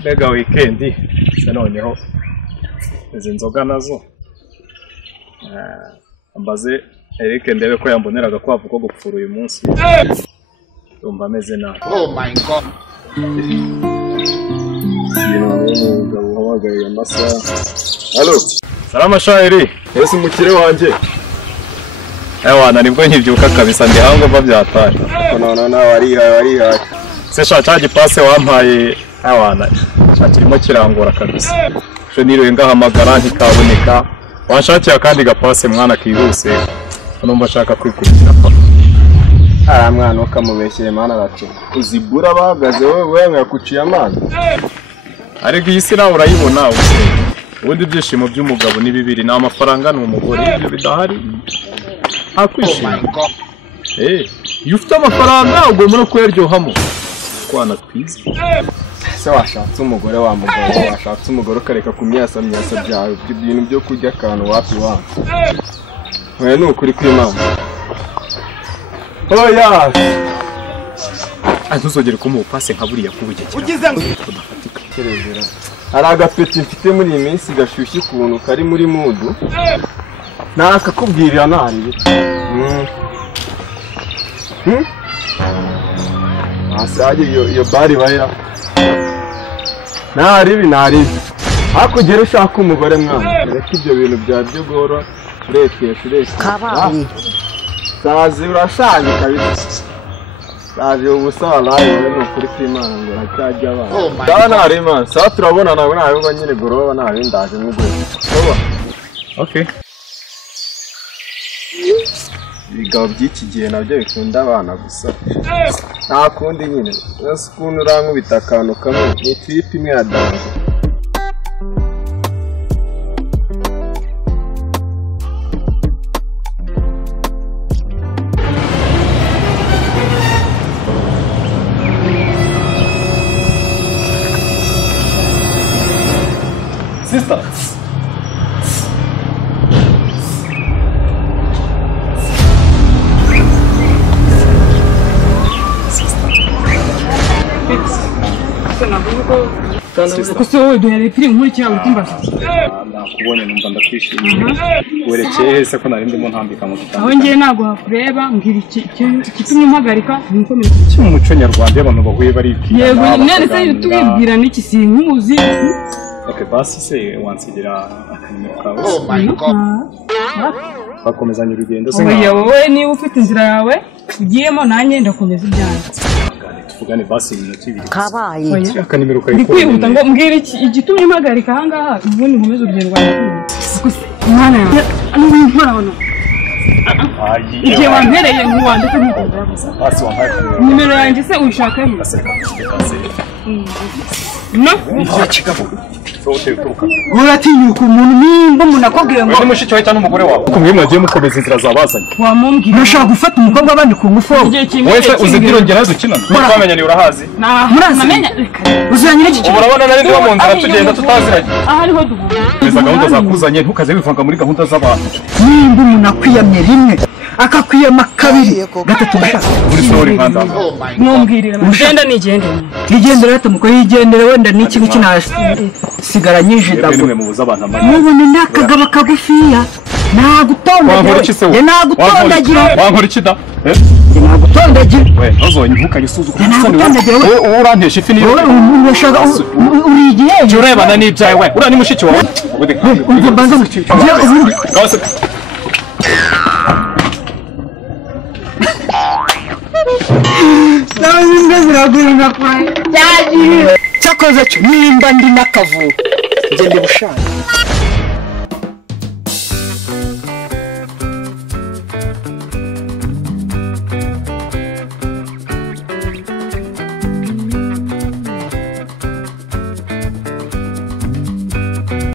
Mbega weekend se noneho izi nzoga nazo ambaze Eric ndebe ko yamboneraga kwavu ko gupfura uyu munsi umba ameze nabi. Oh my god. Hello. Salama shairi. Ese mukire wanje. Ewana nibwo nkivyuka kabisa ndi hango bavyatari. None wari Se shacaje passe wampaye ewana. Shakirimo kirangora kabisa. Je niriwe ngahamagara ntikaboneka. Wanshakiye kandi gapase mwana kihuse. Numva shaka kwikurikira pa. Ara mwana ukamubeshyeye mana bati. Uzibura bahagaze wewe ngakuciye amana. Ariko iyi si nawe urayibona ubundi byishimo by'umugabo ni bibiri na amafaranga n'umugore ibyo bidahari akwishima. Iyo ufite amafaranga ugomba no kuyaryohamo kwana twiza. Se washatse umugore wa mugabo washatse umugore ukareka kumyasa byawe by'ibintu byo kurya akantu wapi wanyu. Wewe ni ukuri kw'Imana. Oya ntuzogere kumupase nka buriya kubujye ugize kudafatika kerezera. Hari agapeti mfite muri iyi minsi gashyushye ukuntu kari muri mudu nakakubwirira nari asaje iyo bari bahera nari hakugera ushaka umugore mwana reka ibyo bintu bya byogoro ureke sazi urashanye kabisa. Saje ubusala yewe kuri kw'Imana ngo racyajya abana. Dana ari man, sa turabona nawe nawe nyine goroba nawe ndaje mugwe. Oba. Okay. Bigabo by'iki gihe nabyo bikunda abana gusa. Nta kundi nyine. Ese kuntu urankubita akantu kamwe ni trip imwe ya danje. Sister. Kuso duhere piri nkuri cyangwa utimbaza. Nakubonye numva ndakwishimiye. Werekeye se ko nari ndimo ntambika mu gitanda. Aho ngiye nago hakureba mbwira ikitumye mpagarika nkomeye. Mu muco nyarwanda abantu bahuye baribwira. Yego none se tubibwira n'iki si nkumuzi. Okay basi se wansigira akanimero kawe. Oh my god. Bakomezanya urugendo se nka. Wowe ni ufite inzira yawe ugiyemo nanjye ndakomeza ibyanjye. Tuvugane basi iminota 2. Kabaye. Akanimero kawe. Ndikwihuta ngo mbwira igitumye mpagarika aha ngaha ubundi nkomeza urugendo rwanjye. Mwana yawe ni nkora igihe wampereye nk'uwanditse nk'uko basi wampaye nimero yanjye se uyishakamo. No? Uratinyuka umuntu nimba umuntu akubwiye ngo ni mushiki wawe cyane umugore wawe kumwe mwagiye mukomeza inzira zabazanye wamumbwira nashaka gufata umukobwa abandi ku ngufu wese uzidiro ngera dukina twamenye ni urahazi namenya uzanye n'iki urabona nari ndi mu nzira tugenda tutaziranye aha ariho duhura izo gahunda zakuzanye ntukaze wivanga muri gahunda z'abantu nimba umuntu akwiyamye rimwe akakwiyama kabiri gatatu bashaka muri sori nkanda mumbwirira mugenda nigendera atamuko yigendere wenda n'iki sigara nyinshi ndavuga nimwe mubuza abantu amanya mubone nakagaba kagufiya nagutondagira wankora iki da nagutondagira we ntuzonye ntukayisuzuka wowe urantesha ifi niyo urashaka urigiye urebana n'ibyawe we urani mushiki wawe umva banza mushiki cyakoze cyo nimba ndi n'akavuyo ngende bushaka